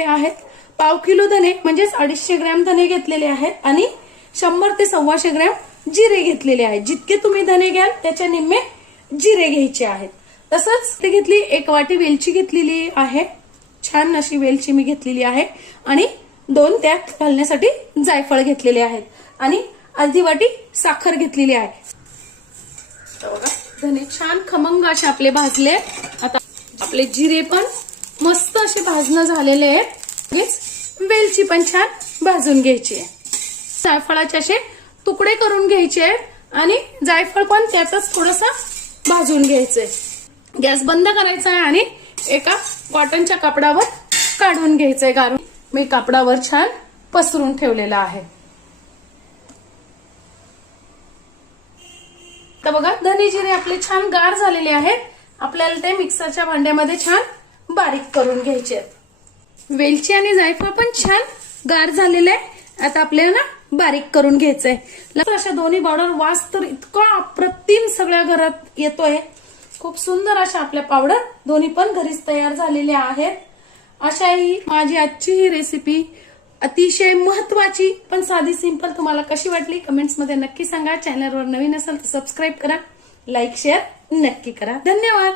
हे आहेत. पाव किलो धने म्हणजेच अडीचशे ग्रॅम धने घेतलेले आहेत आणि शंभर ते सव्वाशे ग्रॅम जिरे घेतलेले आहेत. जितके तुम्ही धने घ्याल त्याच्या निम्मे जिरे घ्यायचे आहेत. तसंच ते घेतली एक वाटी वेलची घेतलेली आहे. छान अशी वेलची मी घेतलेली आहे. आणि दोन त्यात घालण्यासाठी जायफळ घेतलेले आहेत. आणि अर्धी वाटी साखर घेतलेली आहे. धने छान खमंग असे आपले भाजले आता आपले जिरे पण मस्त असे भाजणं झालेले आहेत. लगेच वेलची पण छान भाजून घ्यायची आहे. जायफळाचे असे तुकडे करून घ्यायचे आहेत आणि जायफळ पण त्यातच थोडस भाजून घ्यायचंय. गॅस बंद करायचा आहे आणि एका कॉटनच्या कापडावर काढून घ्यायचंय गारून. मी कापडावर छान पसरून ठेवलेला आहे. तर बघा धने जिरे आपले छान गार झालेले आहेत. आपल्याला ते मिक्सरच्या भांड्यामध्ये छान बारीक करून घ्यायचे आहेत. वेलची आणि जायफळ पण छान गार झालेले आहे. आता आपल्याला ना बारीक करून घ्यायचंय. अशा दोन्ही पावडर वास तर इतका अप्रतिम सगळ्या घरात येतोय. खूप सुंदर अशा आपल्या पावडर. दोन्ही पण घरीच तयार झालेल्या आहेत. अशा ही माझी आजची ही रेसिपी अतिशय महत्वाची पण साधी सिंपल तुम्हाला कशी वाटली कमेंट्समध्ये नक्की सांगा. चॅनलवर नवीन असाल तर सबस्क्राईब करा. लाईक शेअर नक्की करा. धन्यवाद.